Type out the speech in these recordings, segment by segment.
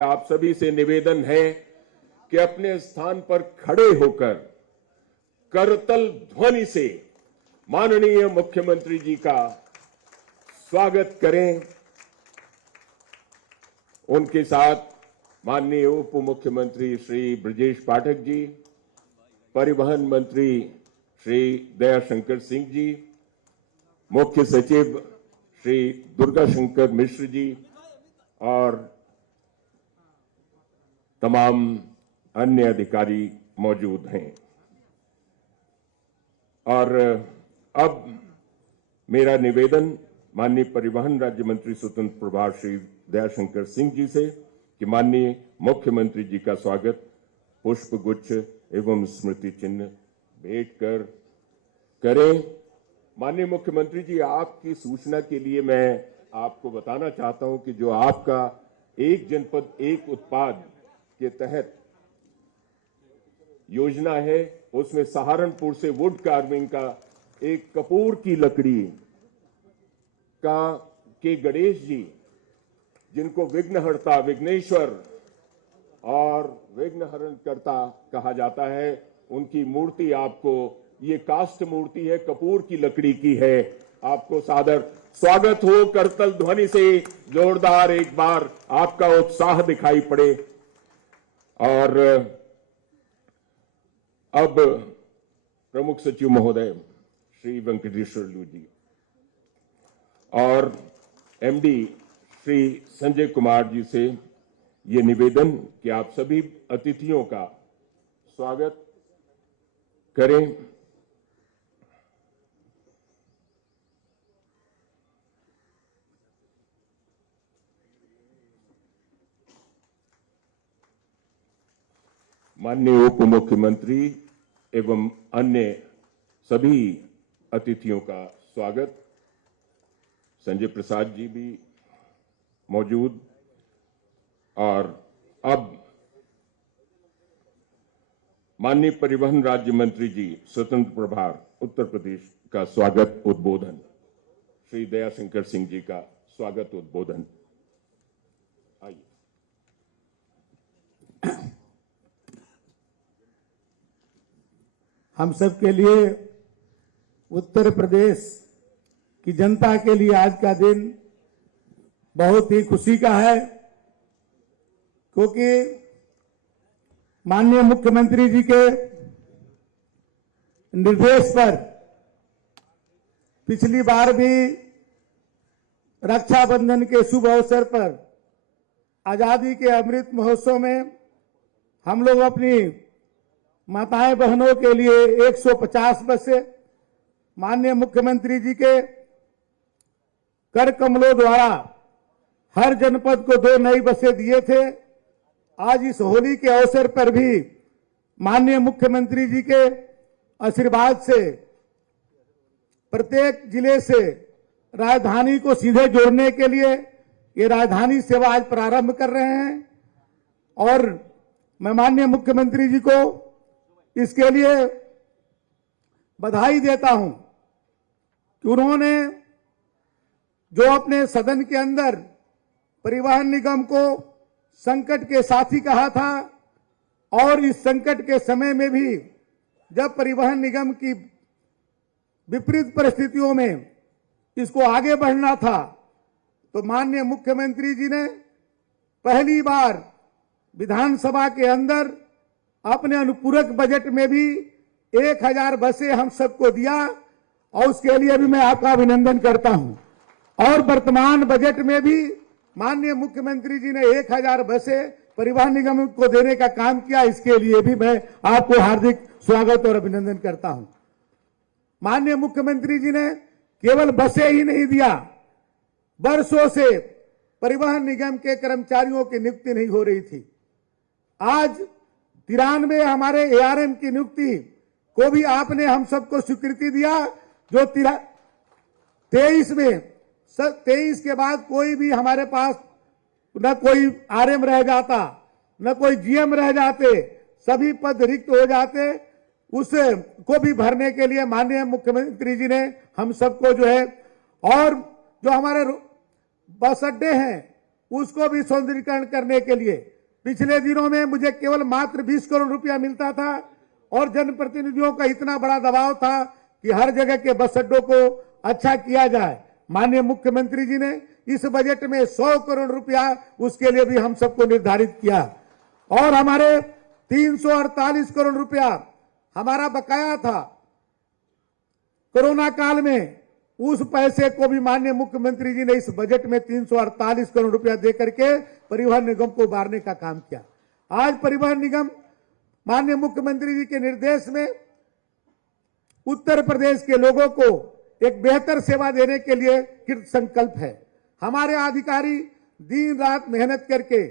आप सभी से निवेदन है कि अपने स्थान पर खड़े होकर करतल ध्वनि से माननीय मुख्यमंत्री जी का स्वागत करें। उनके साथ माननीय उप मुख्यमंत्री श्री ब्रजेश पाठक जी, परिवहन मंत्री श्री दयाशंकर सिंह जी, मुख्य सचिव श्री दुर्गा शंकर मिश्र जी और तमाम अन्य अधिकारी मौजूद हैं। और अब मेरा निवेदन माननीय परिवहन राज्य मंत्री स्वतंत्र प्रभार श्री दयाशंकर सिंह जी से कि माननीय मुख्यमंत्री जी का स्वागत पुष्प गुच्छ एवं स्मृति चिन्ह भेंट कर करें। माननीय मुख्यमंत्री जी, आपकी सूचना के लिए मैं आपको बताना चाहता हूं कि जो आपका एक जनपद एक उत्पाद के तहत योजना है, उसमें सहारनपुर से वुड कार्विंग का एक कपूर की लकड़ी का के गणेश जी, जिनको विघ्नहर्ता, विघ्नेश्वर और विघ्नहरणकर्ता कहा जाता है, उनकी मूर्ति आपको, ये काष्ठ मूर्ति है, कपूर की लकड़ी की है। आपको सादर स्वागत हो। करतल ध्वनि से जोरदार एक बार आपका उत्साह दिखाई पड़े। और अब प्रमुख सचिव महोदय श्री वेंकटेश्वर लू जी और एमडी श्री संजय कुमार जी से ये निवेदन कि आप सभी अतिथियों का स्वागत करें। माननीय उप मुख्यमंत्री एवं अन्य सभी अतिथियों का स्वागत। संजय प्रसाद जी भी मौजूद। और अब माननीय परिवहन राज्य मंत्री जी स्वतंत्र प्रभार उत्तर प्रदेश का स्वागत उद्बोधन, श्री दयाशंकर सिंह जी का स्वागत उद्बोधन। आइए। हम सब के लिए, उत्तर प्रदेश की जनता के लिए आज का दिन बहुत ही खुशी का है, क्योंकि माननीय मुख्यमंत्री जी के निर्देश पर पिछली बार भी रक्षाबंधन के शुभ अवसर पर आजादी के अमृत महोत्सव में हम लोग अपनी माताएं बहनों के लिए 150 बसें माननीय मुख्यमंत्री जी के कर कमलों द्वारा हर जनपद को 2 नई बसें दिए थे। आज इस होली के अवसर पर भी माननीय मुख्यमंत्री जी के आशीर्वाद से प्रत्येक जिले से राजधानी को सीधे जोड़ने के लिए ये राजधानी सेवा आज प्रारंभ कर रहे हैं। और मैं माननीय मुख्यमंत्री जी को इसके लिए बधाई देता हूं कि उन्होंने जो अपने सदन के अंदर परिवहन निगम को संकट के साथी कहा था, और इस संकट के समय में भी जब परिवहन निगम की विपरीत परिस्थितियों में इसको आगे बढ़ना था, तो माननीय मुख्यमंत्री जी ने पहली बार विधानसभा के अंदर अपने अनुपूरक बजट में भी 1000 बसें हम सबको दिया, और उसके लिए भी मैं आपका अभिनंदन करता हूं। और वर्तमान बजट में भी माननीय मुख्यमंत्री जी ने 1000 बसें परिवहन निगम को देने का काम किया, इसके लिए भी मैं आपको हार्दिक स्वागत और अभिनंदन करता हूं। माननीय मुख्यमंत्री जी ने केवल बसें ही नहीं दिया, वर्षों से परिवहन निगम के कर्मचारियों की नियुक्ति नहीं हो रही थी। आज 93 हमारे एआरएम की नियुक्ति को भी आपने हम सबको स्वीकृति दिया, जो 23 में 23 के बाद कोई भी हमारे पास न कोई आरएम रह जाता, न कोई जीएम रह जाते, सभी पद रिक्त हो जाते। उसे को भी भरने के लिए माननीय मुख्यमंत्री जी ने हम सबको जो है, और जो हमारे बस अड्डे हैं उसको भी सौंदर्यीकरण करने के लिए पिछले दिनों में मुझे केवल मात्र 20 करोड़ रुपया मिलता था और जनप्रतिनिधियों का इतना बड़ा दबाव था कि हर जगह के बस अड्डों को अच्छा किया जाए। माननीय मुख्यमंत्री जी ने इस बजट में 100 करोड़ रुपया उसके लिए भी हम सबको निर्धारित किया और हमारे 348 करोड़ रुपया हमारा बकाया था कोरोना काल में, उस पैसे को भी माननीय मुख्यमंत्री जी ने इस बजट में 348 करोड़ रुपया देकर के परिवहन निगम को उबारने का काम किया। आज परिवहन निगम माननीय मुख्यमंत्री जी के निर्देश में उत्तर प्रदेश के लोगों को एक बेहतर सेवा देने के लिए कृत संकल्प है। हमारे अधिकारी दिन रात मेहनत करके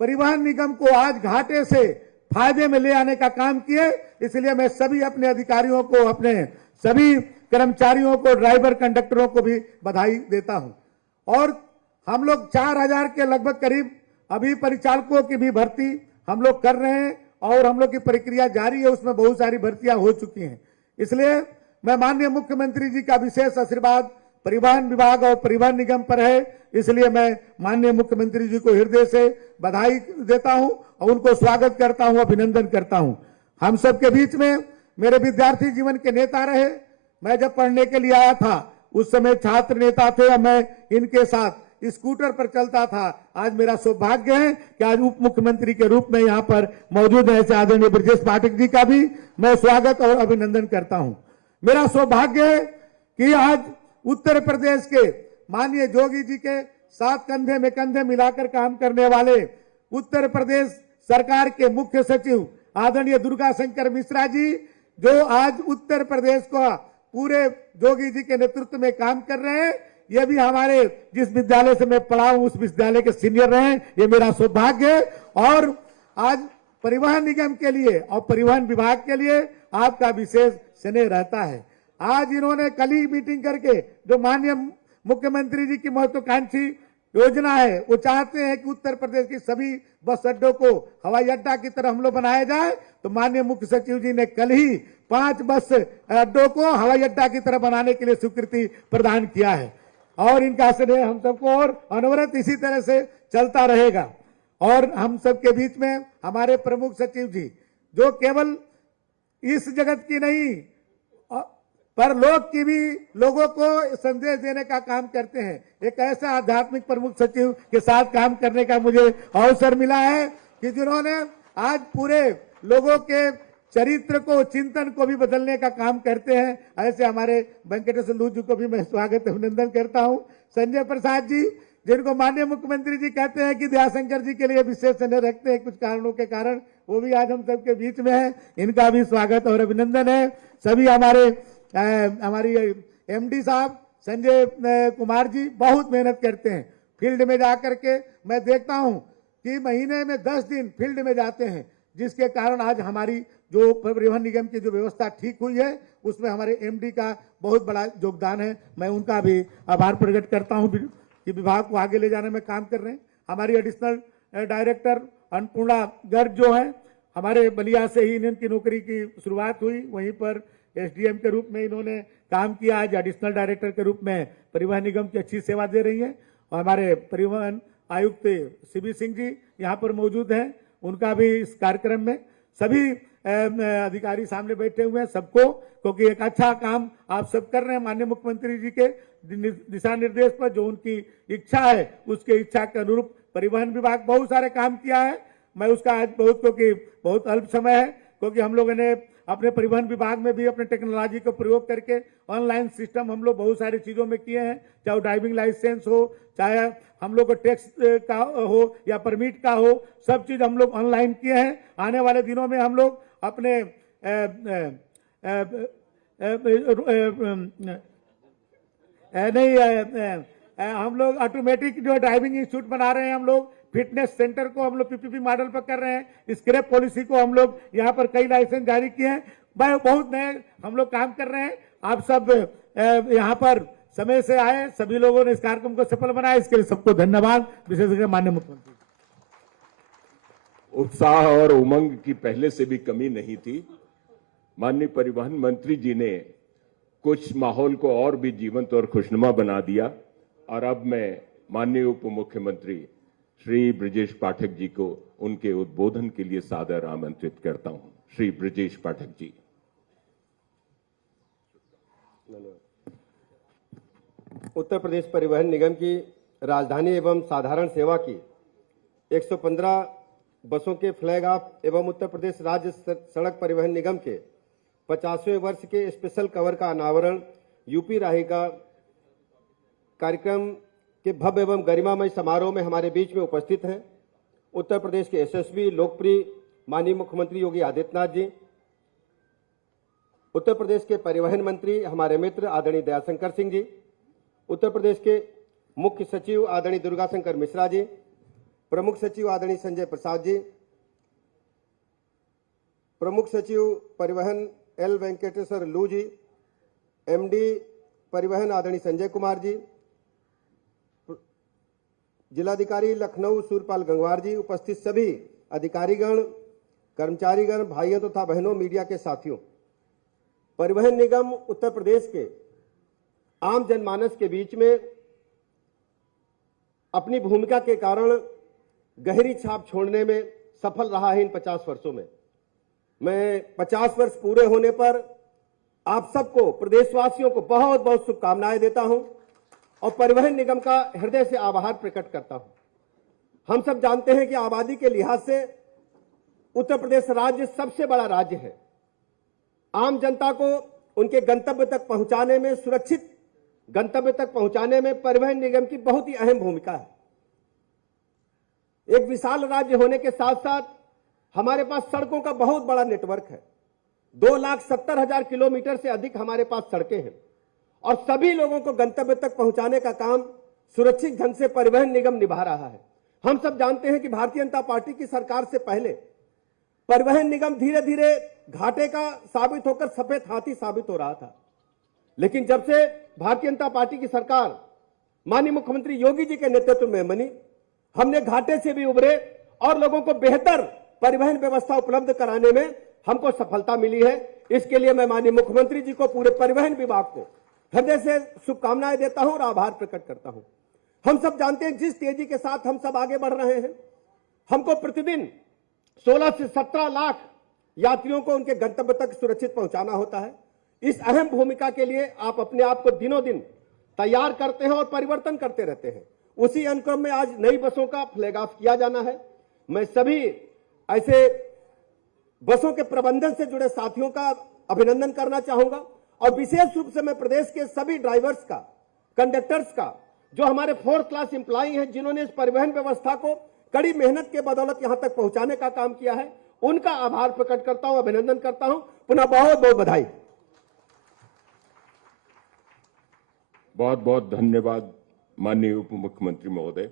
परिवहन निगम को आज घाटे से फायदे में ले आने का काम किए। इसलिए मैं सभी अपने अधिकारियों को, अपने सभी कर्मचारियों को, ड्राइवर कंडक्टरों को भी बधाई देता हूं। और हम लोग 4000 के लगभग करीब अभी परिचालकों की भी भर्ती हम लोग कर रहे हैं और हम लोग की प्रक्रिया जारी है, उसमें बहुत सारी भर्तियां हो चुकी हैं। इसलिए मैं माननीय मुख्यमंत्री जी का विशेष आशीर्वाद परिवहन विभाग और परिवहन निगम पर है। इसलिए मैं माननीय मुख्यमंत्री जी को हृदय से बधाई देता हूं और उनको स्वागत करता हूं, अभिनंदन करता हूं। हम सबके बीच में मेरे विद्यार्थी जीवन के नेता रहे। मैं जब पढ़ने के लिए आया था उस समय छात्र नेता थे और मैं इनके साथ स्कूटर पर चलता था। आज मेरा सौभाग्य है कि आज उप मुख्यमंत्री के रूप में यहाँ पर मौजूद है। ऐसे आदरणीय ब्रजेश पाठक जी का भी मैं स्वागत और अभिनंदन करता हूं। मेरा सौभाग्य है कि आज उत्तर प्रदेश के माननीय जोगी जी के साथ कंधे में कंधे मिलाकर काम करने वाले उत्तर प्रदेश सरकार के मुख्य सचिव आदरणीय दुर्गा शंकर मिश्रा जी, जो आज उत्तर प्रदेश को पूरे जोगी जी के नेतृत्व में काम कर रहे हैं, ये भी हमारे जिस विद्यालय से मैं पढ़ा हूं उस विद्यालय के सीनियर रहे। ये मेरा सौभाग्य है और आज परिवहन निगम के लिए और परिवहन विभाग के लिए आपका विशेष स्नेह रहता है। आज इन्होंने कल ही मीटिंग करके जो माननीय मुख्यमंत्री जी की महत्वाकांक्षी योजना है, वो चाहते हैं कि उत्तर प्रदेश की सभी बस अड्डों को हवाई अड्डा की तरह हम लोग बनाया जाए। तो माननीय मुख्य सचिव जी ने कल ही 5 बस अड्डों को हवाई अड्डा की तरह बनाने के लिए स्वीकृति प्रदान किया है और इनका स्नेह हम सबको और अनवरत इसी तरह से चलता रहेगा। और हम सबके बीच में हमारे प्रमुख सचिव जी, जो केवल इस जगत की नहीं परलोक की भी लोगों को संदेश देने का काम करते हैं। एक ऐसा आध्यात्मिक प्रमुख सचिव के साथ काम करने का मुझे अवसर मिला है कि जिन्होंने आज पूरे लोगों के चरित्र को, चिंतन को भी बदलने का काम करते हैं। ऐसे हमारे वेंकटेश्वर लू जी को भी मैं स्वागत अभिनंदन करता हूं। संजय प्रसाद जी, जिनको माननीय मुख्यमंत्री जी कहते हैं कि दयाशंकर जी के लिए विशेष स्नेह रखते हैं कुछ कारणों के कारण, वो भी आज हम सबके बीच में है। इनका भी स्वागत और अभिनंदन है। सभी हमारी एमडी साहब संजय कुमार जी बहुत मेहनत करते हैं फील्ड में जाकर के। मैं देखता हूं कि महीने में 10 दिन फील्ड में जाते हैं, जिसके कारण आज हमारी जो परिवहन निगम की जो व्यवस्था ठीक हुई है उसमें हमारे एमडी का बहुत बड़ा योगदान है। मैं उनका भी आभार प्रकट करता हूं कि विभाग को आगे ले जाने में काम कर रहे हैं। हमारी एडिशनल डायरेक्टर अन्नपूर्णा गर्ग जो है, हमारे बलिया से ही इनकी नौकरी की शुरुआत हुई, वहीं पर एसडीएम के रूप में इन्होंने काम किया। आज एडिशनल डायरेक्टर के रूप में परिवहन निगम की अच्छी सेवा दे रही हैं। और हमारे परिवहन आयुक्त सीबी सिंह जी यहाँ पर मौजूद हैं, उनका भी इस कार्यक्रम में सभी अधिकारी सामने बैठे हुए हैं सबको, क्योंकि एक अच्छा काम आप सब कर रहे हैं। माननीय मुख्यमंत्री जी के दिशा निर्देश पर जो उनकी इच्छा है उसके इच्छा के अनुरूप परिवहन विभाग बहुत सारे काम किया है। मैं उसका आज क्योंकि बहुत अल्प समय है, क्योंकि हम लोगों ने अपने परिवहन विभाग में भी अपने टेक्नोलॉजी का प्रयोग करके ऑनलाइन सिस्टम हम लोग बहुत सारी चीजों में किए हैं, चाहे ड्राइविंग लाइसेंस हो, चाहे हम लोग को टैक्स का हो या परमिट का हो, सब चीज हम लोग ऑनलाइन किए हैं। आने वाले दिनों में हम लोग अपने हम लोग ऑटोमेटिक जो ड्राइविंग इंस्टीट्यूट बना रहे हैं, हम लोग फिटनेस सेंटर को हम लोग पीपीपी मॉडल पर कर रहे हैं। स्क्रैप पॉलिसी को हम लोग यहाँ पर कई लाइसेंस जारी किए हैं। बहुत नए हम लोग काम कर रहे हैं। आप सब यहाँ पर समय से आए, सभी लोगों ने इस कार्यक्रम को सफल बनाया, इसके लिए सबको धन्यवाद। विशेषकर माननीय मुख्यमंत्री। उत्साह और उमंग की पहले से भी कमी नहीं थी। माननीय परिवहन मंत्री जी ने कुछ माहौल को और भी जीवंत और खुशनुमा बना दिया। और अब मैं माननीय उप मुख्यमंत्री श्री ब्रजेश पाठक जी को उनके उद्बोधन के लिए सादर आमंत्रित करता हूं। श्री ब्रजेश पाठक जी। उत्तर प्रदेश परिवहन निगम की राजधानी एवं साधारण सेवा की 115 बसों के फ्लैग ऑफ एवं उत्तर प्रदेश राज्य सड़क परिवहन निगम के 50वें वर्ष के स्पेशल कवर का अनावरण यूपी राही का कार्यक्रम के भव्य एवं गरिमामय समारोह में हमारे बीच में उपस्थित हैं उत्तर प्रदेश के यशस्वी लोकप्रिय माननीय मुख्यमंत्री योगी आदित्यनाथ जी, उत्तर प्रदेश के परिवहन मंत्री हमारे मित्र आदरणीय दयाशंकर सिंह जी, उत्तर प्रदेश के मुख्य सचिव आदरणीय दुर्गाशंकर मिश्रा जी, प्रमुख सचिव आदरणीय संजय प्रसाद जी, प्रमुख सचिव परिवहन एल वेंकटेश्वर लू जी, एमडी परिवहन आदरणीय संजय कुमार जी, जिलाधिकारी लखनऊ सूरपाल गंगवार जी, उपस्थित सभी अधिकारीगण, कर्मचारीगण, भाइयों तथा बहनों, मीडिया के साथियों। परिवहन निगम उत्तर प्रदेश के आम जनमानस के बीच में अपनी भूमिका के कारण गहरी छाप छोड़ने में सफल रहा है इन 50 वर्षों में। मैं 50 वर्ष पूरे होने पर आप सबको, प्रदेशवासियों को बहुत बहुत शुभकामनाएं देता हूं और परिवहन निगम का हृदय से आभार प्रकट करता हूं। हम सब जानते हैं कि आबादी के लिहाज से उत्तर प्रदेश राज्य सबसे बड़ा राज्य है। आम जनता को उनके गंतव्य तक पहुंचाने में, सुरक्षित गंतव्य तक पहुंचाने में परिवहन निगम की बहुत ही अहम भूमिका है। एक विशाल राज्य होने के साथ साथ हमारे पास सड़कों का बहुत बड़ा नेटवर्क है। 2,70,000 किलोमीटर से अधिक हमारे पास सड़कें हैं और सभी लोगों को गंतव्य तक पहुंचाने का काम सुरक्षित ढंग से परिवहन निगम निभा रहा है। हम सब जानते हैं कि भारतीय जनता पार्टी की सरकार से पहले परिवहन निगम धीरे धीरे घाटे का साबित होकर सफेद हाथी साबित हो रहा था, लेकिन जब से भारतीय जनता पार्टी की सरकार माननीय मुख्यमंत्री योगी जी के नेतृत्व में बनी, हमने घाटे से भी उभरे और लोगों को बेहतर परिवहन व्यवस्था उपलब्ध कराने में हमको सफलता मिली है। इसके लिए मैं माननीय मुख्यमंत्री जी को, पूरे परिवहन विभाग को हृदय से शुभकामनाएं देता हूं और आभार प्रकट करता हूं। हम सब जानते हैं जिस तेजी के साथ हम सब आगे बढ़ रहे हैं, हमको प्रतिदिन 16 से 17 लाख यात्रियों को उनके गंतव्य तक सुरक्षित पहुंचाना होता है। इस अहम भूमिका के लिए आप अपने आप को दिनों दिन तैयार करते हैं और परिवर्तन करते रहते हैं। उसी अनुक्रम में आज नई बसों का फ्लैग ऑफ किया जाना है। मैं सभी ऐसे बसों के प्रबंधन से जुड़े साथियों का अभिनंदन करना चाहूंगा और विशेष रूप से मैं प्रदेश के सभी ड्राइवर्स का, कंडक्टर्स का, जो हमारे 4th क्लास एम्प्लॉई हैं, जिन्होंने इस परिवहन व्यवस्था को कड़ी मेहनत के बदौलत यहां तक पहुंचाने का काम किया है, उनका आभार प्रकट करता हूं, अभिनंदन करता हूं। पुनः बहुत बहुत बधाई। बहुत बहुत धन्यवाद माननीय उप मुख्यमंत्री महोदय।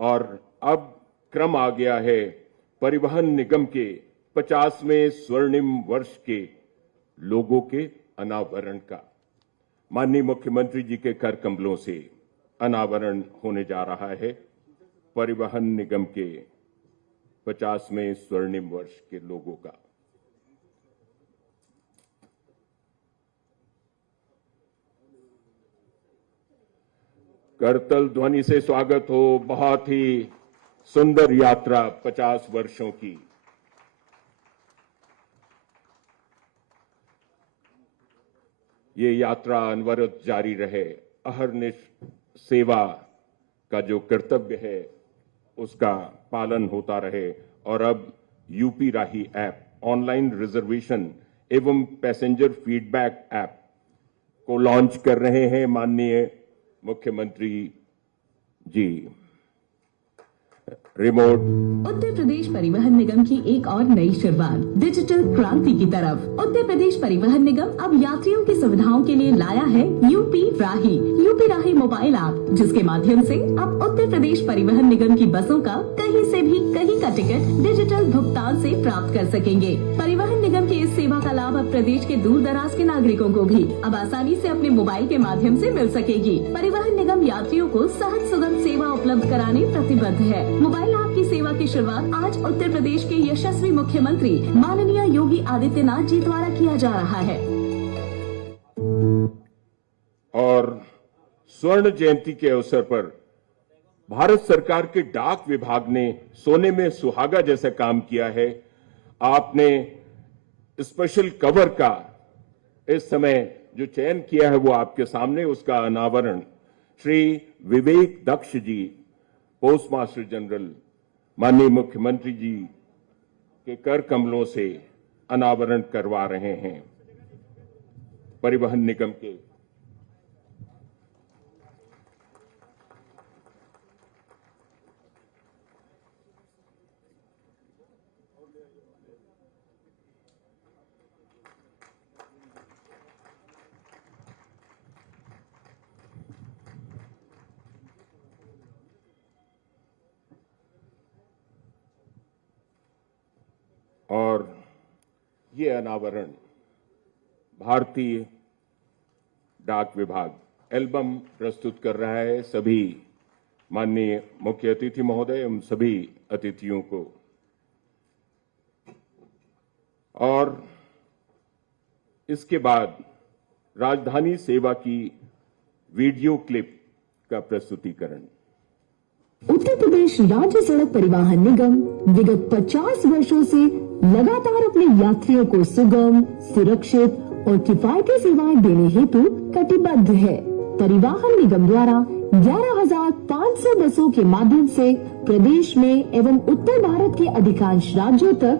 और अब क्रम आ गया है परिवहन निगम के 50वें स्वर्णिम वर्ष के लोगों के अनावरण का। माननीय मुख्यमंत्री जी के कर कमलों से अनावरण होने जा रहा है परिवहन निगम के 50वें स्वर्णिम वर्ष के लोगों का। करतल ध्वनि से स्वागत हो। बहुत ही सुंदर यात्रा 50 वर्षों की। ये यात्रा अनवरत जारी रहे। अहर्निश सेवा का जो कर्तव्य है उसका पालन होता रहे। और अब यूपी राही ऐप, ऑनलाइन रिजर्वेशन एवं पैसेंजर फीडबैक ऐप को लॉन्च कर रहे हैं माननीय मुख्यमंत्री जी। रिमोट उत्तर प्रदेश परिवहन निगम की एक और नई शुरुआत डिजिटल क्रांति की तरफ। उत्तर प्रदेश परिवहन निगम अब यात्रियों की सुविधाओं के लिए लाया है यूपी राही मोबाइल ऐप, जिसके माध्यम से अब उत्तर प्रदेश परिवहन निगम की बसों का कहीं से भी कहीं का टिकट डिजिटल भुगतान से प्राप्त कर सकेंगे। परिवहन निगम की इस सेवा का लाभ अब प्रदेश के दूर दराज के नागरिकों को भी अब आसानी से अपने मोबाइल के माध्यम से मिल सकेगी। परिवहन निगम यात्रियों को सहज सुगम सेवा उपलब्ध कराने प्रतिबद्ध है। मोबाइल ऐप की सेवा की शुरुआत आज उत्तर प्रदेश के यशस्वी मुख्यमंत्री माननीय योगी आदित्यनाथ जी द्वारा किया जा रहा है। और स्वर्ण जयंती के अवसर पर भारत सरकार के डाक विभाग ने सोने में सुहागा जैसा काम किया है। आपने स्पेशल कवर का इस समय जो चयन किया है वो आपके सामने, उसका अनावरण श्री विवेक दक्ष जी, पोस्ट मास्टर जनरल, माननीय मुख्यमंत्री जी के कर कमलों से अनावरण करवा रहे हैं। परिवहन निगम के और ये अनावरण भारतीय डाक विभाग एल्बम प्रस्तुत कर रहा है। सभी माननीय मुख्य अतिथि महोदय एवं सभी अतिथियों को, और इसके बाद राजधानी सेवा की वीडियो क्लिप का प्रस्तुतिकरण। उत्तर प्रदेश राज्य सड़क परिवहन निगम विगत 50 वर्षों से लगातार अपने यात्रियों को सुगम, सुरक्षित और किफायती सेवाएं देने हेतु कटिबद्ध है। परिवहन निगम द्वारा 11,500 बसों के माध्यम से प्रदेश में एवं उत्तर भारत के अधिकांश राज्यों तक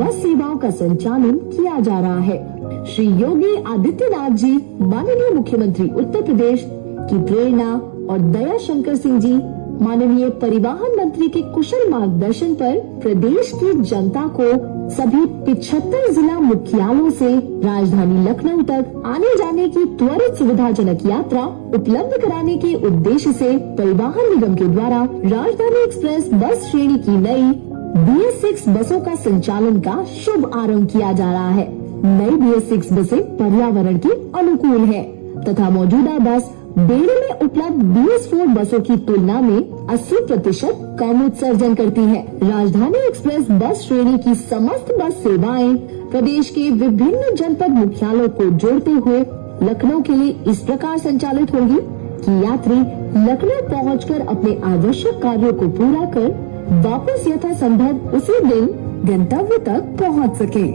बस सेवाओं का संचालन किया जा रहा है। श्री योगी आदित्यनाथ जी, माननीय मुख्यमंत्री उत्तर प्रदेश की प्रेरणा और दया शंकर सिंह जी, माननीय परिवहन मंत्री के कुशल मार्गदर्शन पर प्रदेश की जनता को सभी 75 जिला मुख्यालयों से राजधानी लखनऊ तक आने जाने की त्वरित सुविधाजनक यात्रा उपलब्ध कराने के उद्देश्य से परिवहन निगम के द्वारा राजधानी एक्सप्रेस बस श्रेणी की नई BS6 बसों का संचालन का शुभ आरंभ किया जा रहा है। नई BS6 बसें पर्यावरण के अनुकूल है तथा मौजूदा बस बेड़े में उपलब्ध BS4 बसों की तुलना में 80% कम उत्सर्जन करती है। राजधानी एक्सप्रेस बस श्रेणी की समस्त बस सेवाएं प्रदेश के विभिन्न जनपद मुख्यालयों को जोड़ते हुए लखनऊ के लिए इस प्रकार संचालित होगी कि यात्री लखनऊ पहुंचकर अपने आवश्यक कार्यों को पूरा कर वापस यथासंभव उसी दिन गंतव्य तक पहुंच सके।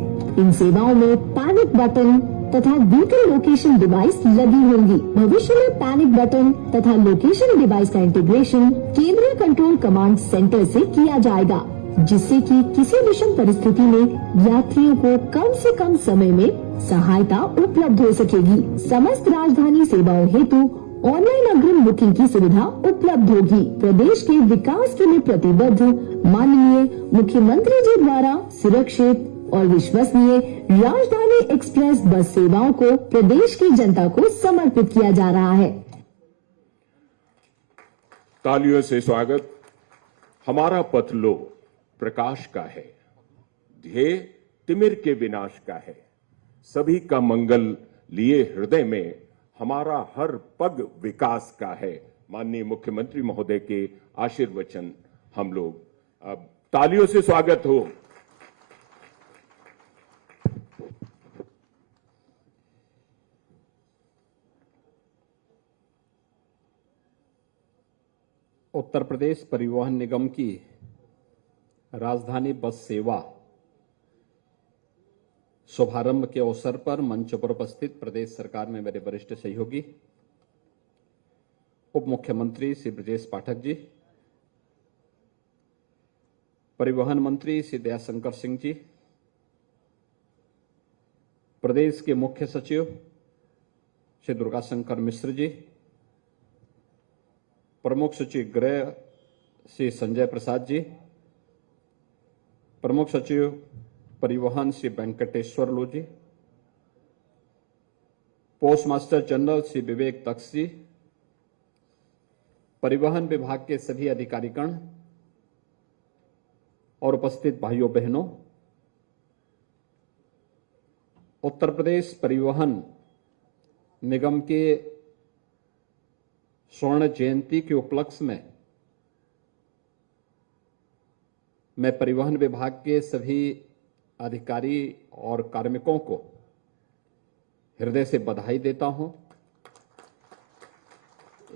इन सेवाओं में पैनिक बटन तथा व्हीकल लोकेशन डिवाइस लगी होंगी। भविष्य में पैनिक बटन तथा लोकेशन डिवाइस का इंटीग्रेशन केंद्रीय कंट्रोल कमांड सेंटर से किया जाएगा, जिससे कि किसी विषम परिस्थिति में यात्रियों को कम से कम समय में सहायता उपलब्ध हो सकेगी। समस्त राजधानी सेवाओं हेतु ऑनलाइन अग्रिम बुकिंग की सुविधा उपलब्ध होगी। प्रदेश के विकास के लिए प्रतिबद्ध माननीय मुख्यमंत्री जी द्वारा सुरक्षित और विश्वसनीय राजधानी एक्सप्रेस बस सेवाओं को प्रदेश की जनता को समर्पित किया जा रहा है। तालियों से स्वागत। हमारा पथ लो प्रकाश का है, ध्येय तिमिर के विनाश का है। सभी का मंगल लिए हृदय में, हमारा हर पग विकास का है। माननीय मुख्यमंत्री महोदय के आशीर्वचन हम लोग अब तालियों से स्वागत हो। उत्तर प्रदेश परिवहन निगम की राजधानी बस सेवा शुभारंभ के अवसर पर मंच पर उपस्थित प्रदेश सरकार में मेरे वरिष्ठ सहयोगी उप मुख्यमंत्री श्री ब्रजेश पाठक जी, परिवहन मंत्री श्री दयाशंकर सिंह जी, प्रदेश के मुख्य सचिव श्री दुर्गाशंकर मिश्र जी, प्रमुख सचिव गृह श्री संजय प्रसाद जी, प्रमुख सचिव परिवहन श्री वेंकटेश्वर लो जी, post master general Shri Vivek दक्ष जी, परिवहन विभाग के सभी अधिकारीगण और उपस्थित भाइयों बहनों, उत्तर प्रदेश परिवहन निगम के स्वर्ण जयंती के उपलक्ष्य में मैं परिवहन विभाग के सभी अधिकारी और कार्मिकों को हृदय से बधाई देता हूं।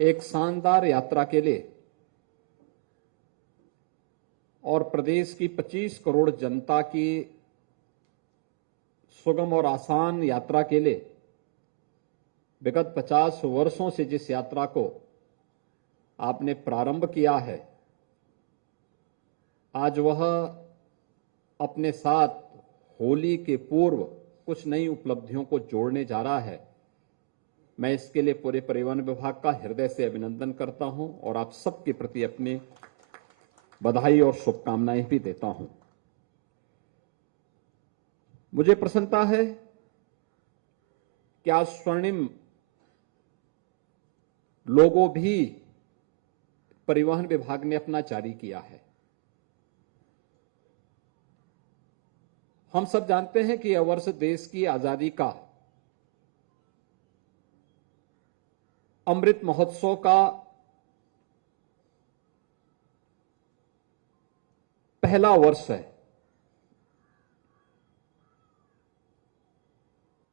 एक शानदार यात्रा के लिए और प्रदेश की 25 करोड़ जनता की सुगम और आसान यात्रा के लिए विगत 50 वर्षों से जिस यात्रा को आपने प्रारंभ किया है, आज वह अपने साथ होली के पूर्व कुछ नई उपलब्धियों को जोड़ने जा रहा है। मैं इसके लिए पूरे परिवहन विभाग का हृदय से अभिनंदन करता हूं और आप सबके प्रति अपनी बधाई और शुभकामनाएं भी देता हूं। मुझे प्रसन्नता है कि आज स्वर्णिम लोगो भी परिवहन विभाग ने अपना जारी किया है। हम सब जानते हैं कि यह वर्ष देश की आजादी का अमृत महोत्सव का पहला वर्ष है।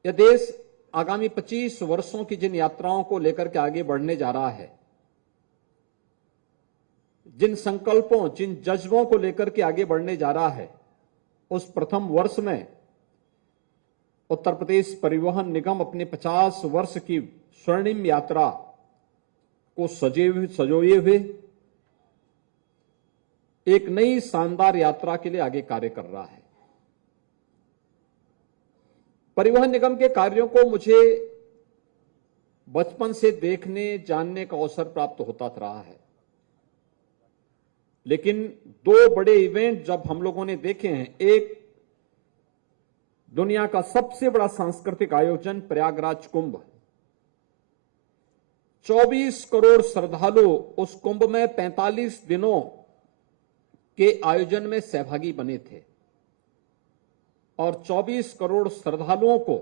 यह देश आगामी 25 वर्षों की जिन यात्राओं को लेकर के आगे बढ़ने जा रहा है, जिन संकल्पों, जिन जज्बों को लेकर के आगे बढ़ने जा रहा है, उस प्रथम वर्ष में उत्तर प्रदेश परिवहन निगम अपने 50 वर्ष की स्वर्णिम यात्रा को सजोए हुए एक नई शानदार यात्रा के लिए आगे कार्य कर रहा है। परिवहन निगम के कार्यों को मुझे बचपन से देखने, जानने का अवसर प्राप्त होता रहा है, लेकिन दो बड़े इवेंट जब हम लोगों ने देखे हैं, एक दुनिया का सबसे बड़ा सांस्कृतिक आयोजन प्रयागराज कुंभ, 24 करोड़ श्रद्धालु उस कुंभ में 45 दिनों के आयोजन में सहभागी बने थे और 24 करोड़ श्रद्धालुओं को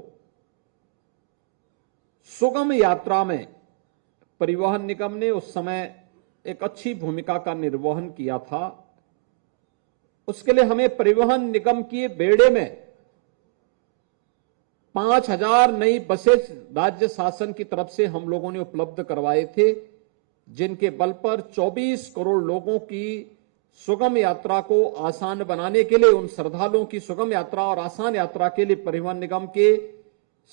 सुगम यात्रा में परिवहन निगम ने उस समय एक अच्छी भूमिका का निर्वहन किया था। उसके लिए हमें परिवहन निगम की बेड़े में 5000 नई बसेस राज्य शासन की तरफ से हम लोगों ने उपलब्ध करवाए थे, जिनके बल पर 24 करोड़ लोगों की सुगम यात्रा को आसान बनाने के लिए, उन श्रद्धालुओं की सुगम यात्रा और आसान यात्रा के लिए परिवहन निगम के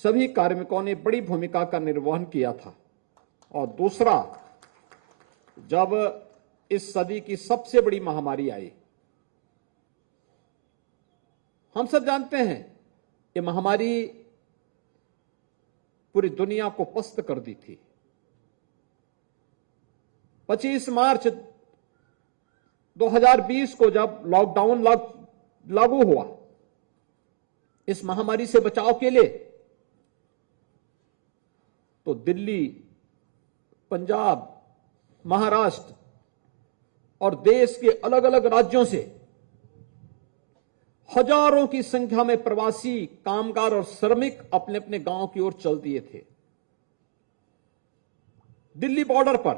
सभी कार्मिकों ने बड़ी भूमिका का निर्वहन किया था। और दूसरा, जब इस सदी की सबसे बड़ी महामारी आई, हम सब जानते हैं ये महामारी पूरी दुनिया को पस्त कर दी थी। 25 मार्च 2020 को जब लॉकडाउन लागू हुआ, इस महामारी से बचाव के लिए तो दिल्ली, पंजाब, महाराष्ट्र और देश के अलग अलग राज्यों से हजारों की संख्या में प्रवासी कामगार और श्रमिक अपने अपने गांव की ओर चल दिए थे। दिल्ली बॉर्डर पर,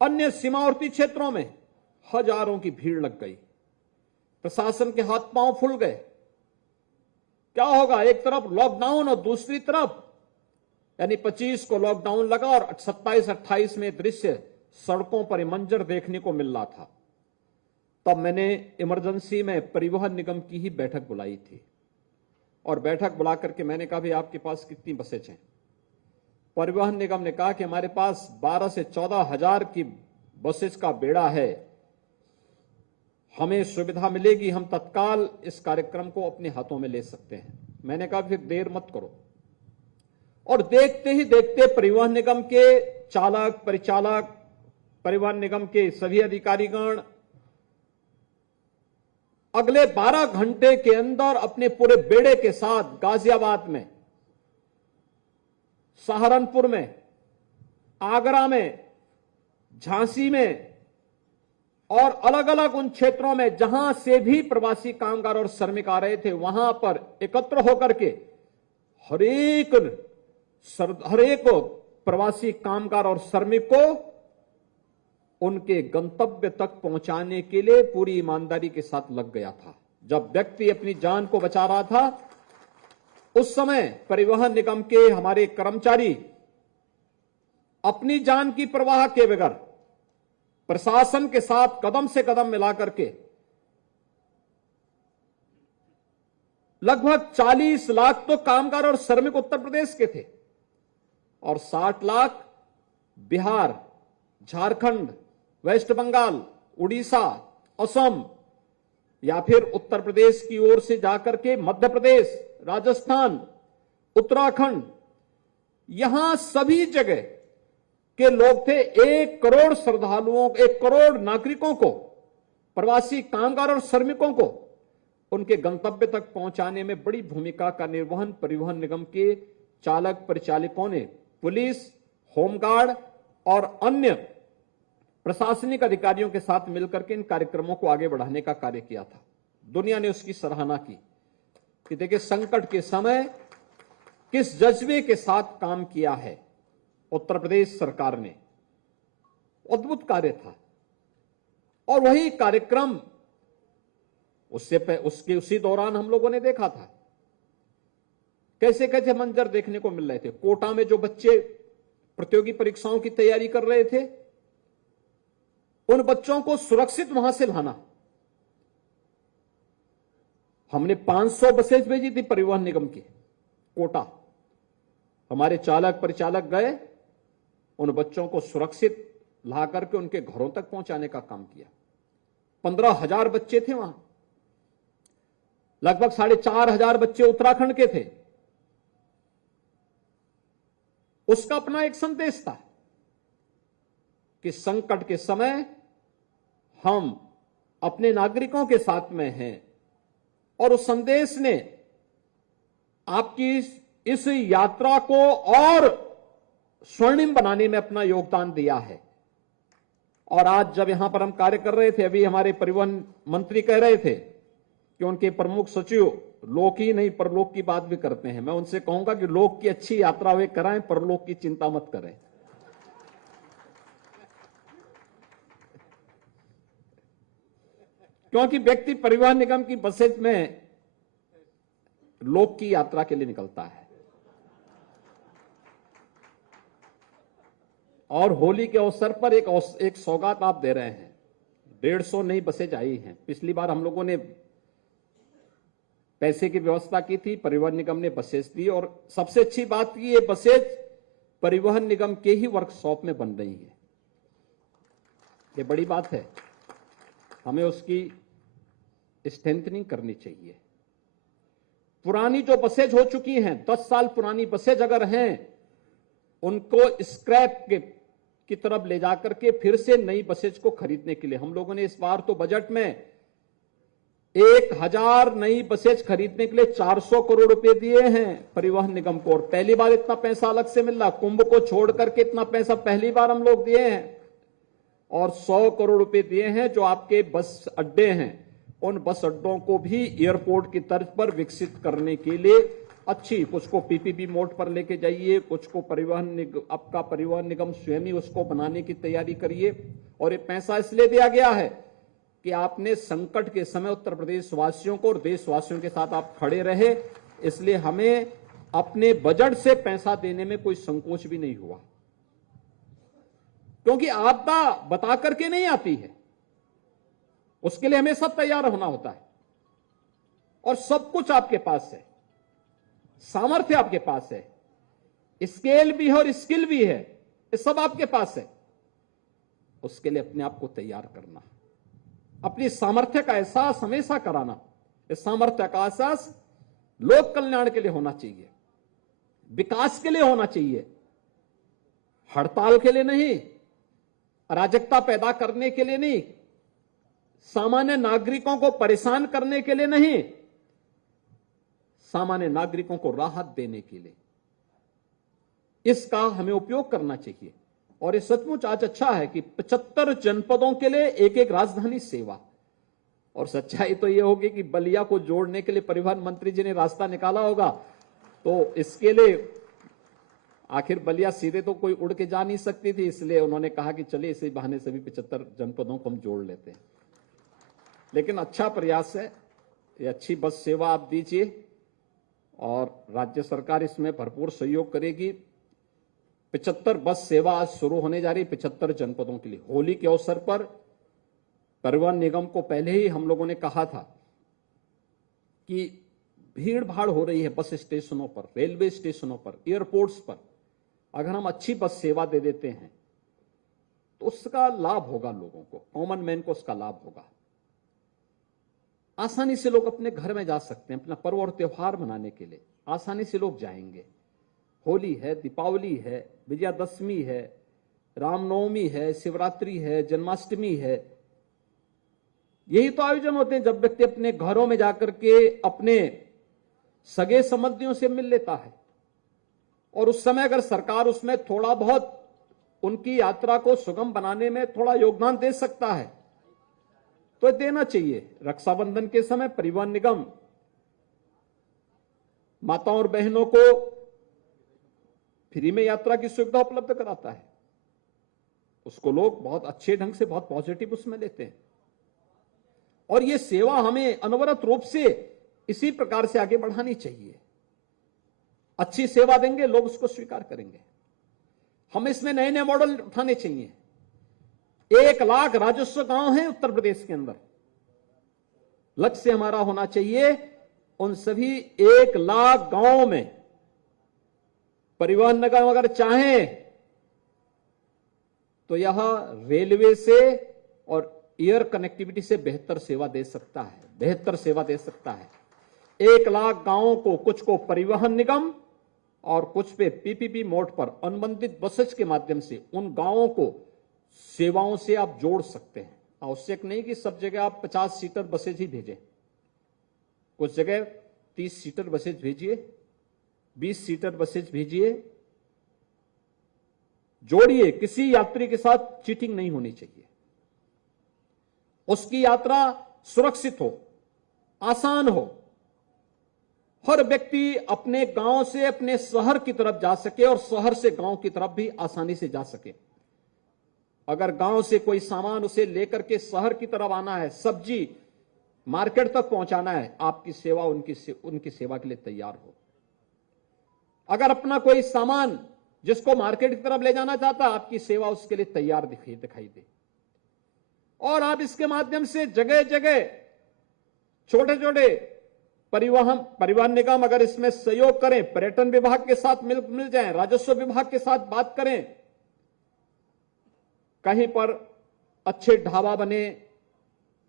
अन्य सीमावर्ती क्षेत्रों में हजारों की भीड़ लग गई। प्रशासन के हाथ पांव फूल गए। क्या होगा, एक तरफ लॉकडाउन और दूसरी तरफ यानी 25 को लॉकडाउन लगा और 27-28 में दृश्य सड़कों पर मंजर देखने को मिल रहा था। तब मैंने इमरजेंसी में परिवहन निगम की ही बैठक बुलाई थी और बैठक बुला करके मैंने कहा, भाई आपके पास कितनी बसें हैं? परिवहन निगम ने कहा कि हमारे पास 12 से 14 हजार की बसेस का बेड़ा है, हमें सुविधा मिलेगी, हम तत्काल इस कार्यक्रम को अपने हाथों में ले सकते हैं। मैंने कहा फिर देर मत करो। और देखते ही देखते परिवहन निगम के चालक, परिचालक, परिवहन निगम के सभी अधिकारीगण अगले 12 घंटे के अंदर अपने पूरे बेड़े के साथ गाजियाबाद में, सहारनपुर में, आगरा में, झांसी में और अलग अलग उन क्षेत्रों में जहां से भी प्रवासी कामगार और श्रमिक आ रहे थे, वहां पर एकत्र होकर के हर एक प्रवासी कामगार और श्रमिक को उनके गंतव्य तक पहुंचाने के लिए पूरी ईमानदारी के साथ लग गया था। जब व्यक्ति अपनी जान को बचा रहा था, उस समय परिवहन निगम के हमारे कर्मचारी अपनी जान की परवाह के बगैर प्रशासन के साथ कदम से कदम मिला करके लगभग 40 लाख तो कामगार और श्रमिक उत्तर प्रदेश के थे और 60 लाख बिहार, झारखंड, वेस्ट बंगाल, उड़ीसा, असम या फिर उत्तर प्रदेश की ओर से जाकर के मध्य प्रदेश, राजस्थान, उत्तराखंड, यहां सभी जगह के लोग थे। 1 करोड़ श्रद्धालुओं, 1 करोड़ नागरिकों को, प्रवासी कामगार और श्रमिकों को उनके गंतव्य तक पहुंचाने में बड़ी भूमिका का निर्वहन परिवहन निगम के चालक परिचालकों ने पुलिस, होमगार्ड और अन्य प्रशासनिक अधिकारियों के साथ मिलकर के इन कार्यक्रमों को आगे बढ़ाने का कार्य किया था। दुनिया ने उसकी सराहना की कि देखिए संकट के समय किस जज्बे के साथ काम किया है उत्तर प्रदेश सरकार ने। अद्भुत कार्य था और वही कार्यक्रम उसी दौरान हम लोगों ने देखा था कैसे कैसे मंजर देखने को मिल रहे थे। कोटा में जो बच्चे प्रतियोगी परीक्षाओं की तैयारी कर रहे थे, उन बच्चों को सुरक्षित वहां से लाना। हमने 500 बसें भेजी थी परिवहन निगम की कोटा। हमारे चालक परिचालक गए, उन बच्चों को सुरक्षित ला करके उनके घरों तक पहुंचाने का काम किया। 15,000 बच्चे थे वहां, लगभग 4,500 बच्चे उत्तराखंड के थे। उसका अपना एक संदेश था कि संकट के समय हम अपने नागरिकों के साथ में हैं और उस संदेश ने आपकी इस यात्रा को और स्वर्णिम बनाने में अपना योगदान दिया है। और आज जब यहां पर हम कार्य कर रहे थे, अभी हमारे परिवहन मंत्री कह रहे थे कि उनके प्रमुख सचिव लोक ही नहीं परलोक की बात भी करते हैं। मैं उनसे कहूंगा कि लोक की अच्छी यात्रा वे कराएं, परलोक की चिंता मत करें। क्योंकि व्यक्ति परिवहन निगम की बसेज में लोक की यात्रा के लिए निकलता है। और होली के अवसर पर एक सौगात आप दे रहे हैं। 150 नई बसेज आई हैं। पिछली बार हम लोगों ने पैसे की व्यवस्था की थी, परिवहन निगम ने बसेज दी और सबसे अच्छी बात की ये बसेज परिवहन निगम के ही वर्कशॉप में बन रही है। ये बड़ी बात है, हमें उसकी स्ट्रेंथनिंग करनी चाहिए। पुरानी जो बसेज हो चुकी हैं, 10 साल पुरानी बसेज अगर हैं, उनको स्क्रैप की तरफ ले जाकर के फिर से नई बसेज को खरीदने के लिए हम लोगों ने इस बार तो बजट में 1000 नई बसेज खरीदने के लिए 400 करोड़ रुपए दिए हैं परिवहन निगम को। और पहली बार इतना पैसा अलग से मिल रहा, कुंभ को छोड़ करके इतना पैसा पहली बार हम लोग दिए हैं। और 100 करोड़ रुपए दिए हैं जो आपके बस अड्डे हैं, उन बस अड्डों को भी एयरपोर्ट की तर्ज पर विकसित करने के लिए अच्छी, कुछ को पीपीपी मोड पर लेके जाइए, कुछ को आपका परिवहन निगम स्वयं ही उसको बनाने की तैयारी करिए। और ये पैसा इसलिए दिया गया है कि आपने संकट के समय उत्तर प्रदेश वासियों को और देशवासियों के साथ आप खड़े रहे, इसलिए हमें अपने बजट से पैसा देने में कोई संकोच भी नहीं हुआ। क्योंकि आपदा बता करके नहीं आती है, उसके लिए हमें सब तैयार होना होता है। और सब कुछ आपके पास है, सामर्थ्य आपके पास है, स्केल भी है और स्किल भी है, ये सब आपके पास है। उसके लिए अपने आप को तैयार करना, अपनी सामर्थ्य का एहसास हमेशा कराना। इस सामर्थ्य का एहसास लोक कल्याण के लिए होना चाहिए, विकास के लिए होना चाहिए, हड़ताल के लिए नहीं, अराजकता पैदा करने के लिए नहीं, सामान्य नागरिकों को परेशान करने के लिए नहीं, सामान्य नागरिकों को राहत देने के लिए इसका हमें उपयोग करना चाहिए। और ये सचमुच आज अच्छा है कि 75 जनपदों के लिए एक एक राजधानी सेवा। और सच्चाई तो ये होगी कि बलिया को जोड़ने के लिए परिवहन मंत्री जी ने रास्ता निकाला होगा, तो इसके लिए आखिर बलिया सीधे तो कोई उड़ के जा नहीं सकती थी, इसलिए उन्होंने कहा कि चलिए इसी बहाने सभी 75 जनपदों को हम जोड़ लेते हैं। लेकिन अच्छा प्रयास है, ये अच्छी बस सेवा आप दीजिए और राज्य सरकार इसमें भरपूर सहयोग करेगी। 75 बस सेवा आज शुरू होने जा रही 75 जनपदों के लिए। होली के अवसर पर परिवहन निगम को पहले ही हम लोगों ने कहा था कि भीड़ भाड़ हो रही है बस स्टेशनों पर, रेलवे स्टेशनों पर, एयरपोर्ट्स पर। अगर हम अच्छी बस सेवा दे देते हैं तो उसका लाभ होगा लोगों को, कॉमन मैन को उसका लाभ होगा। आसानी से लोग अपने घर में जा सकते हैं, अपना पर्व और त्योहार मनाने के लिए आसानी से लोग जाएंगे। होली है, दीपावली है, विजयादशमी है, रामनवमी है, शिवरात्रि है, जन्माष्टमी है। यही तो आयोजन होते हैं जब व्यक्ति अपने घरों में जाकर के अपने सगे संबंधियों से मिल लेता है। और उस समय अगर सरकार उसमें थोड़ा बहुत उनकी यात्रा को सुगम बनाने में थोड़ा योगदान दे सकता है तो देना चाहिए। रक्षाबंधन के समय परिवहन निगम माताओं और बहनों को फ्री में यात्रा की सुविधा उपलब्ध कराता है। उसको लोग बहुत अच्छे ढंग से, बहुत पॉजिटिव उसमें लेते हैं। और ये सेवा हमें अनवरत रूप से इसी प्रकार से आगे बढ़ानी चाहिए। अच्छी सेवा देंगे, लोग उसको स्वीकार करेंगे। हम इसमें नए नए मॉडल उठाने चाहिए। 1 लाख राजस्व गांव हैं उत्तर प्रदेश के अंदर। लक्ष्य हमारा होना चाहिए उन सभी 1 लाख गांवों में परिवहन निगम अगर चाहें तो यह रेलवे से और एयर कनेक्टिविटी से बेहतर सेवा दे सकता है, बेहतर सेवा दे सकता है। 1 लाख गांवों को, कुछ को परिवहन निगम और कुछ पे पीपीपी मोड पर अनुबंधित बसेज के माध्यम से उन गांवों को सेवाओं से आप जोड़ सकते हैं। आवश्यक नहीं कि सब जगह आप 50 सीटर बसेज ही भेजें। कुछ जगह 30 सीटर बसेज भेजिए, 20 सीटर बसेज भेजिए, जोड़िए। किसी यात्री के साथ चीटिंग नहीं होनी चाहिए। उसकी यात्रा सुरक्षित हो, आसान हो, हर व्यक्ति अपने गांव से अपने शहर की तरफ जा सके और शहर से गांव की तरफ भी आसानी से जा सके। अगर गांव से कोई सामान उसे लेकर के शहर की तरफ आना है, सब्जी मार्केट तक पहुंचाना है, आपकी सेवा उनकी सेवा के लिए तैयार हो। अगर अपना कोई सामान जिसको मार्केट की तरफ ले जाना चाहता है, आपकी सेवा उसके लिए तैयार दिखाई दे। और आप इसके माध्यम से जगह जगह छोटे छोटे परिवहन निगम अगर इसमें सहयोग करें, पर्यटन विभाग के साथ मिल जाएं, राजस्व विभाग के साथ बात करें, कहीं पर अच्छे ढाबा बने,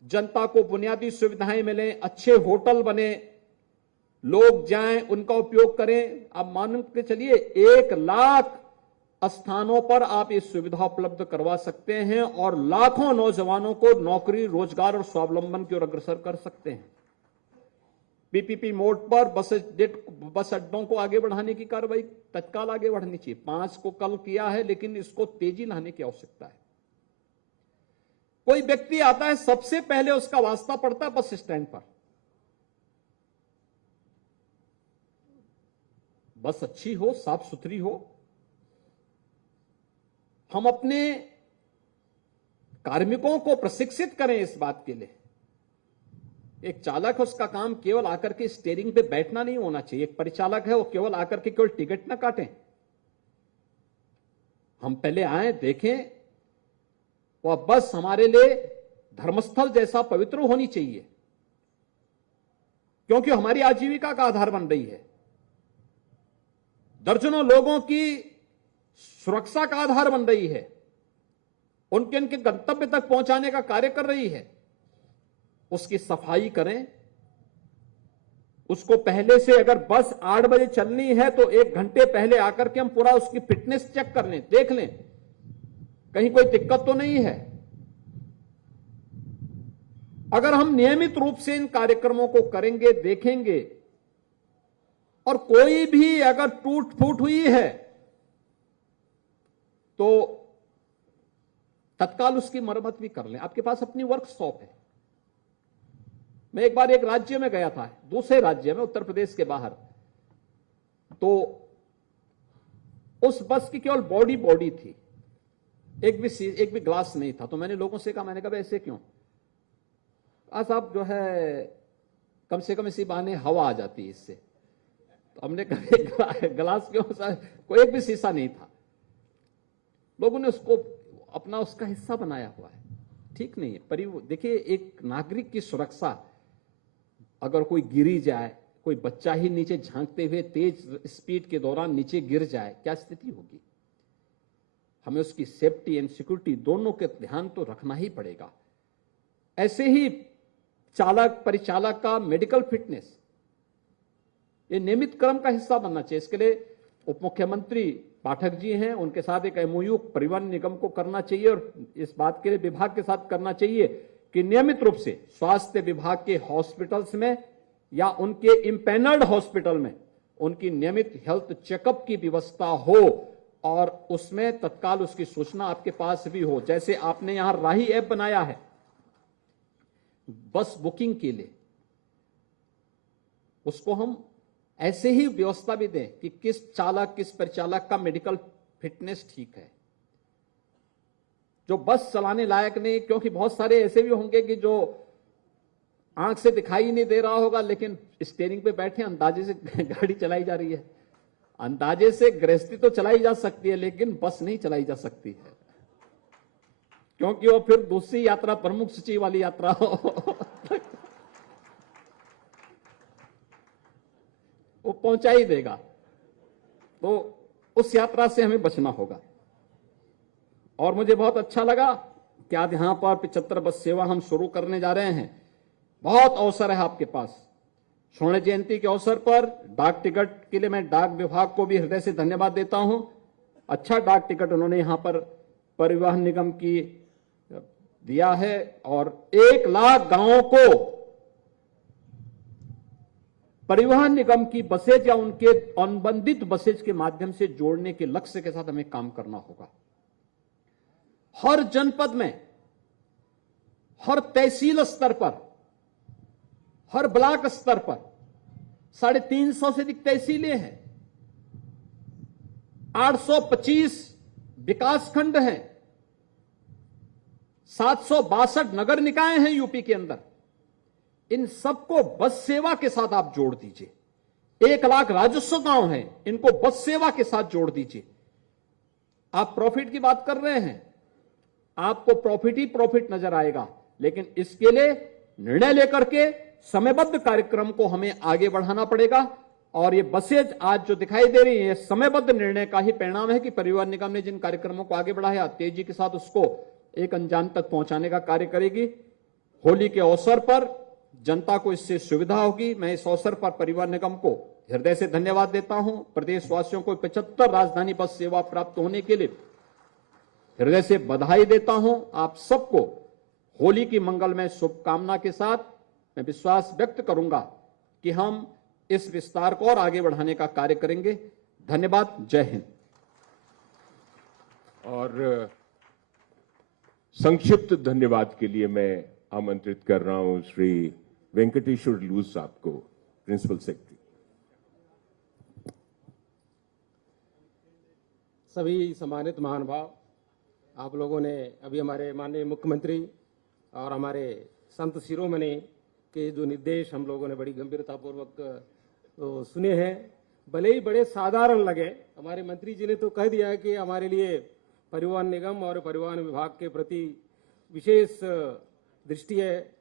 जनता को बुनियादी सुविधाएं मिलें, अच्छे होटल बने, लोग जाएं, उनका उपयोग करें। आप मान के चलिए 1 लाख स्थानों पर आप ये सुविधा उपलब्ध करवा सकते हैं और लाखों नौजवानों को नौकरी, रोजगार और स्वावलंबन की ओर अग्रसर कर सकते हैं। पीपीपी मोड पर बस अड्डों को आगे बढ़ाने की कार्रवाई तत्काल आगे बढ़नी चाहिए। 5 को कल किया है, लेकिन इसको तेजी लाने की आवश्यकता है। कोई व्यक्ति आता है, सबसे पहले उसका वास्ता पड़ता है बस स्टैंड पर। बस अच्छी हो, साफ सुथरी हो। हम अपने कार्मिकों को प्रशिक्षित करें इस बात के लिए। एक चालक है, उसका काम केवल आकर के स्टीयरिंग पे बैठना नहीं होना चाहिए। एक परिचालक है, वो केवल आकर के केवल टिकट ना काटें। हम पहले आए, देखें, वह बस हमारे लिए धर्मस्थल जैसा पवित्र होनी चाहिए, क्योंकि हमारी आजीविका का आधार बन रही है। दर्जनों लोगों की सुरक्षा का आधार बन रही है, उनके गंतव्य तक पहुंचाने का कार्य कर रही है। उसकी सफाई करें। उसको पहले से, अगर बस 8 बजे चलनी है तो 1 घंटे पहले आकर के हम पूरा उसकी फिटनेस चेक कर लें, देख लें कहीं कोई दिक्कत तो नहीं है। अगर हम नियमित रूप से इन कार्यक्रमों को करेंगे, देखेंगे, और कोई भी अगर टूट फूट हुई है तो तत्काल उसकी मरम्मत भी कर लें। आपके पास अपनी वर्कशॉप है। मैं एक बार एक राज्य में गया था, दूसरे राज्य में, उत्तर प्रदेश के बाहर, तो उस बस की केवल बॉडी थी, एक भी ग्लास नहीं था। तो मैंने लोगों से कहा, मैंने कहा ऐसे क्यों? साहब जो है कम से कम इसी बहाने हवा आ जाती है इससे। तो हमने कहा ग्लास क्यों? कोई एक भी शीशा नहीं था। लोगों ने उसको अपना उसका हिस्सा बनाया हुआ है। ठीक नहीं है। देखिए, एक नागरिक की सुरक्षा, अगर कोई गिरी जाए, कोई बच्चा ही नीचे झांकते हुए तेज स्पीड के दौरान नीचे गिर जाए, क्या स्थिति होगी? हमें उसकी सेफ्टी एंड सिक्योरिटी दोनों के ध्यान तो रखना ही पड़ेगा। ऐसे ही चालक परिचालक का मेडिकल फिटनेस, ये नियमित क्रम का हिस्सा बनना चाहिए। इसके लिए उप मुख्यमंत्री पाठक जी हैं, उनके साथ एक एमओयू परिवहन निगम को करना चाहिए और इस बात के लिए विभाग के साथ करना चाहिए कि नियमित रूप से स्वास्थ्य विभाग के हॉस्पिटल्स में या उनके इंपैनल्ड हॉस्पिटल में उनकी नियमित हेल्थ चेकअप की व्यवस्था हो और उसमें तत्काल उसकी सूचना आपके पास भी हो। जैसे आपने यहां राही ऐप बनाया है बस बुकिंग के लिए, उसको हम ऐसे ही व्यवस्था भी दें कि किस चालक किस परिचालक का मेडिकल फिटनेस ठीक है, जो बस चलाने लायक नहीं। क्योंकि बहुत सारे ऐसे भी होंगे कि जो आंख से दिखाई नहीं दे रहा होगा लेकिन स्टीयरिंग पे बैठे अंदाजे से गाड़ी चलाई जा रही है। अंदाजे से गृहस्थी तो चलाई जा सकती है लेकिन बस नहीं चलाई जा सकती है, क्योंकि वो फिर दूसरी यात्रा प्रमुख सूची वाली यात्रा हो वो पहुंचा ही देगा, तो उस यात्रा से हमें बचना होगा। और मुझे बहुत अच्छा लगा कि आज यहां पर 75 बस सेवा हम शुरू करने जा रहे हैं। बहुत अवसर है आपके पास। स्वर्ण जयंती के अवसर पर डाक टिकट के लिए मैं डाक विभाग को भी हृदय से धन्यवाद देता हूं। अच्छा डाक टिकट उन्होंने यहां पर परिवहन निगम की दिया है और 1 लाख गांवों को परिवहन निगम की बसेज या उनके अनुबंधित बसेज के माध्यम से जोड़ने के लक्ष्य के साथ हमें काम करना होगा। हर जनपद में, हर तहसील स्तर पर, हर ब्लॉक स्तर पर 350 से अधिक तहसीलें हैं, 825 विकासखंड हैं, 762 नगर निकाय हैं यूपी के अंदर। इन सबको बस सेवा के साथ आप जोड़ दीजिए। 1 लाख राजस्व गांव हैं, इनको बस सेवा के साथ जोड़ दीजिए। आप प्रॉफिट की बात कर रहे हैं, आपको प्रॉफिट ही प्रॉफिट नजर आएगा, लेकिन इसके लिए निर्णय लेकर के समयबद्ध कार्यक्रम को हमें आगे बढ़ाना पड़ेगा। और ये बसेज आज जो दिखाई दे रही है, समयबद्ध निर्णय का ही परिणाम है कि परिवहन निगम ने जिन कार्यक्रमों को आगे बढ़ाया, तेजी के साथ उसको एक अंजाम तक पहुंचाने का कार्य करेगी। होली के अवसर पर जनता को इससे सुविधा होगी। मैं इस अवसर पर परिवहन निगम को हृदय से धन्यवाद देता हूं। प्रदेशवासियों को 75 राजधानी बस सेवा प्राप्त होने के लिए हृदय से बधाई देता हूं। आप सबको होली की मंगलमय शुभकामना के साथ मैं विश्वास व्यक्त करूंगा कि हम इस विस्तार को और आगे बढ़ाने का कार्य करेंगे। धन्यवाद। जय हिंद। और संक्षिप्त धन्यवाद के लिए मैं आमंत्रित कर रहा हूं श्री वेंकटेश्वर लूज साहब को, प्रिंसिपल सेक्रेटरी। सभी सम्मानित महानुभाव, आप लोगों ने अभी हमारे माननीय मुख्यमंत्री और हमारे संत शिरोमणि के जो निर्देश हम लोगों ने बड़ी गंभीरतापूर्वक तो सुने हैं, भले ही बड़े साधारण लगे। हमारे मंत्री जी ने तो कह दिया है कि हमारे लिए परिवहन निगम और परिवहन विभाग के प्रति विशेष दृष्टि है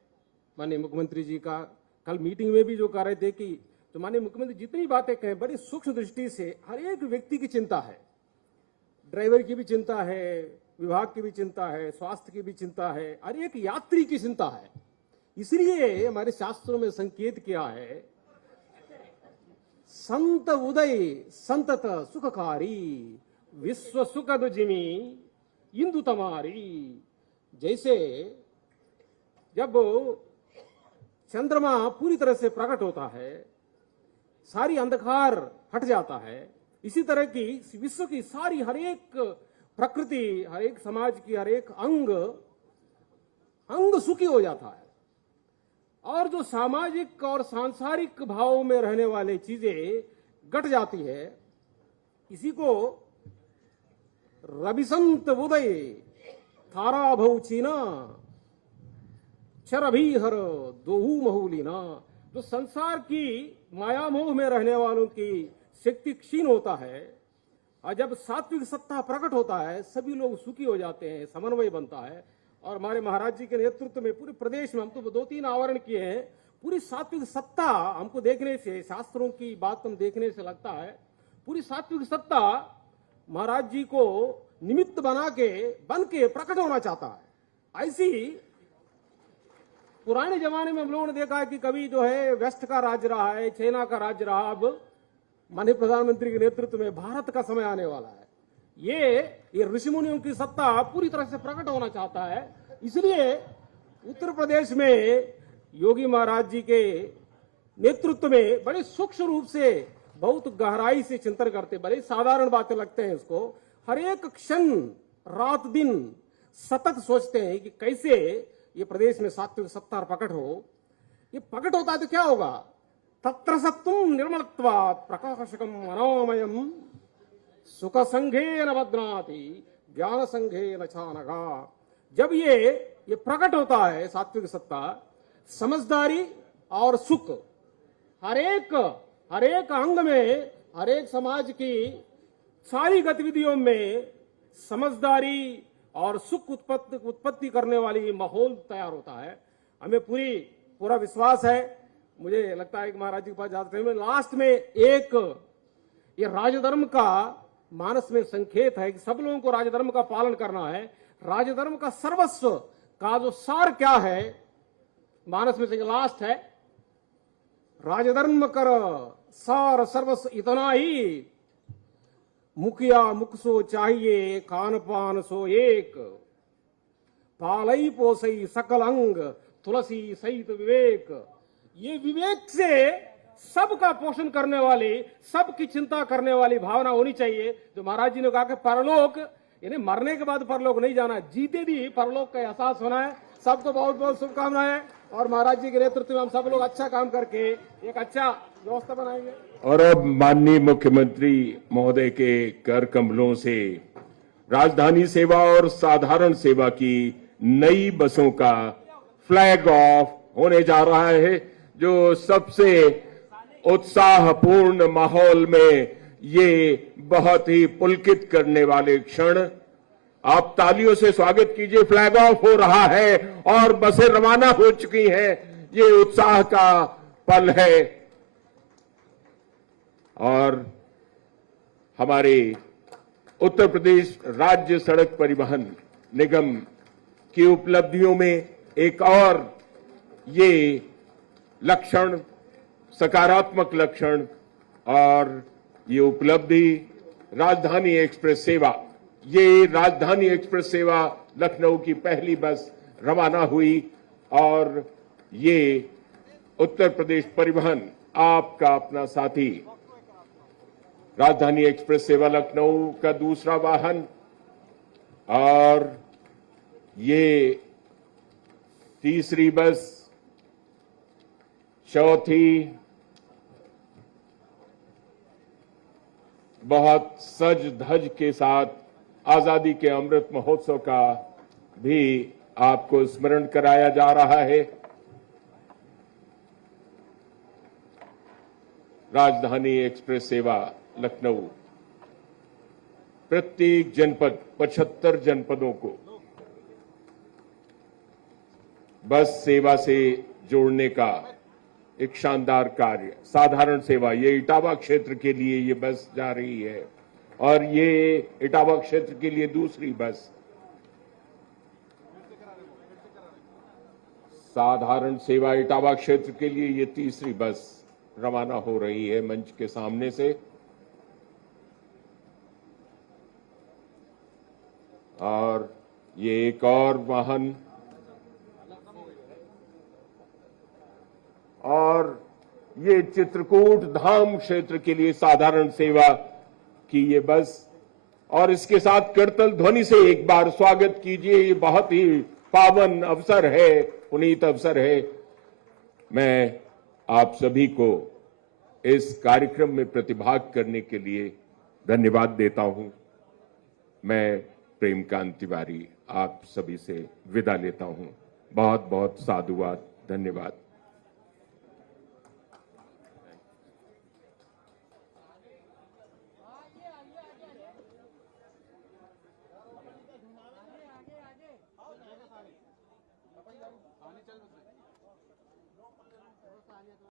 माननीय मुख्यमंत्री जी का। कल मीटिंग में भी जो कह रहे थे कि तो माननीय मुख्यमंत्री जितनी बातें कहें बड़ी सूक्ष्म दृष्टि से, हर एक व्यक्ति की चिंता है, ड्राइवर की भी चिंता है, विभाग की भी चिंता है, स्वास्थ्य की भी चिंता है, हर एक यात्री की चिंता है। इसलिए हमारे शास्त्रों में संकेत किया है, संत उदय संतत सुखकारी, विश्व सुखद जिमी इंदु तमारी। जैसे जब चंद्रमा पूरी तरह से प्रकट होता है, सारी अंधकार हट जाता है, इसी तरह की विश्व की सारी हर एक प्रकृति, हर एक समाज की हर एक अंग सुखी हो जाता है। और जो सामाजिक और सांसारिक भाव में रहने वाली चीजें घट जाती है। इसी को रविसंत उदय थारा भौचीना चरभीहर दोहू महूलीना। जो संसार की माया मोह में रहने वालों की शक्ति क्षीण होता है और जब सात्विक सत्ता प्रकट होता है सभी लोग सुखी हो जाते हैं, समन्वय बनता है। और हमारे महाराज जी के नेतृत्व में पूरे प्रदेश में हम तो 2-3 आवरण किए हैं, पूरी सात्विक सत्ता हमको देखने से, शास्त्रों की बात हम देखने से लगता है पूरी सात्विक सत्ता महाराज जी को निमित्त बन के प्रकट होना चाहता है। ऐसी पुराने जमाने में हम लोगों ने देखा है कि कभी जो है वेस्ट का राज्य रहा है, चाइना का राज्य रहा, अब माननीय प्रधानमंत्री के नेतृत्व में भारत का समय आने वाला है। ये ऋषि मुनियों की सत्ता पूरी तरह से प्रकट होना चाहता है। इसलिए उत्तर प्रदेश में योगी महाराज जी के नेतृत्व में बड़े सूक्ष्म रूप से, बहुत गहराई से चिंतन करते, बड़े साधारण बातें लगते हैं इसको, हर एक क्षण रात दिन सतत सोचते हैं कि कैसे ये प्रदेश में सात्विक सत्ता प्रकट हो। ये प्रकट होता है तो क्या होगा? तत्र सत्वं निर्मलत्वात् प्रकाशकम मनोमयम सुख संघेन बध्नाति ज्ञान संघेन चानघा। जब ये प्रकट होता है सात्विक सत्ता, समझदारी और सुख हर एक अंग में, हर एक समाज की सारी गतिविधियों में समझदारी और सुख उत्पत्ति करने वाली माहौल तैयार होता है। हमें पूरा विश्वास है। मुझे लगता है कि महाराज जी के पास जाते हैं लास्ट में एक ये राजधर्म का मानस में संकेत है कि सब लोगों को राजधर्म का पालन करना है। राजधर्म का सर्वस्व का जो सार क्या है, मानस में से लास्ट है, राजधर्म कर सार सर्वस्व इतना ही, मुखिया मुख सो चाहिए खान पान सो एक, पालई पोसई सकल अंग तुलसी सहित विवेक। ये विवेक से सबका पोषण करने वाली, सबकी चिंता करने वाली भावना होनी चाहिए। जो महाराज जी ने कहा कि परलोक, यानी मरने के बाद परलोक नहीं जाना, जीते भी परलोक का एहसास होना है। सबको बहुत बहुत शुभकामनाएं और महाराज जी के नेतृत्व में हम सब लोग अच्छा काम करके एक अच्छा व्यवस्था बनाएंगे। और अब माननीय मुख्यमंत्री महोदय के कर कमलों से राजधानी सेवा और साधारण सेवा की नई बसों का फ्लैग ऑफ होने जा रहा है, जो सबसे उत्साहपूर्ण माहौल में ये बहुत ही पुलकित करने वाले क्षण। आप तालियों से स्वागत कीजिए। फ्लैग ऑफ हो रहा है और बसें रवाना हो चुकी हैं। ये उत्साह का पल है और हमारे उत्तर प्रदेश राज्य सड़क परिवहन निगम की उपलब्धियों में एक और ये लक्षण, सकारात्मक लक्षण और ये उपलब्धि राजधानी एक्सप्रेस सेवा। ये राजधानी एक्सप्रेस सेवा लखनऊ की पहली बस रवाना हुई और ये उत्तर प्रदेश परिवहन आपका अपना साथी राजधानी एक्सप्रेस सेवा लखनऊ का दूसरा वाहन और ये तीसरी बस, चौथी, बहुत सज धज के साथ आजादी के अमृत महोत्सव का भी आपको स्मरण कराया जा रहा है। राजधानी एक्सप्रेस सेवा लखनऊ प्रत्येक जनपद, 75 जनपदों को बस सेवा से जोड़ने का एक शानदार कार्य। साधारण सेवा, ये इटावा क्षेत्र के लिए ये बस जा रही है और ये इटावा क्षेत्र के लिए दूसरी बस। साधारण सेवा इटावा क्षेत्र के लिए ये तीसरी बस रवाना हो रही है मंच के सामने से। और ये एक और वाहन और ये चित्रकूट धाम क्षेत्र के लिए साधारण सेवा की ये बस। और इसके साथ करतल ध्वनि से एक बार स्वागत कीजिए। ये बहुत ही पावन अवसर है, पुनीत अवसर है। मैं आप सभी को इस कार्यक्रम में प्रतिभाग करने के लिए धन्यवाद देता हूं। मैं प्रेमकांत तिवारी आप सभी से विदा लेता हूं। बहुत बहुत साधुवाद, धन्यवाद।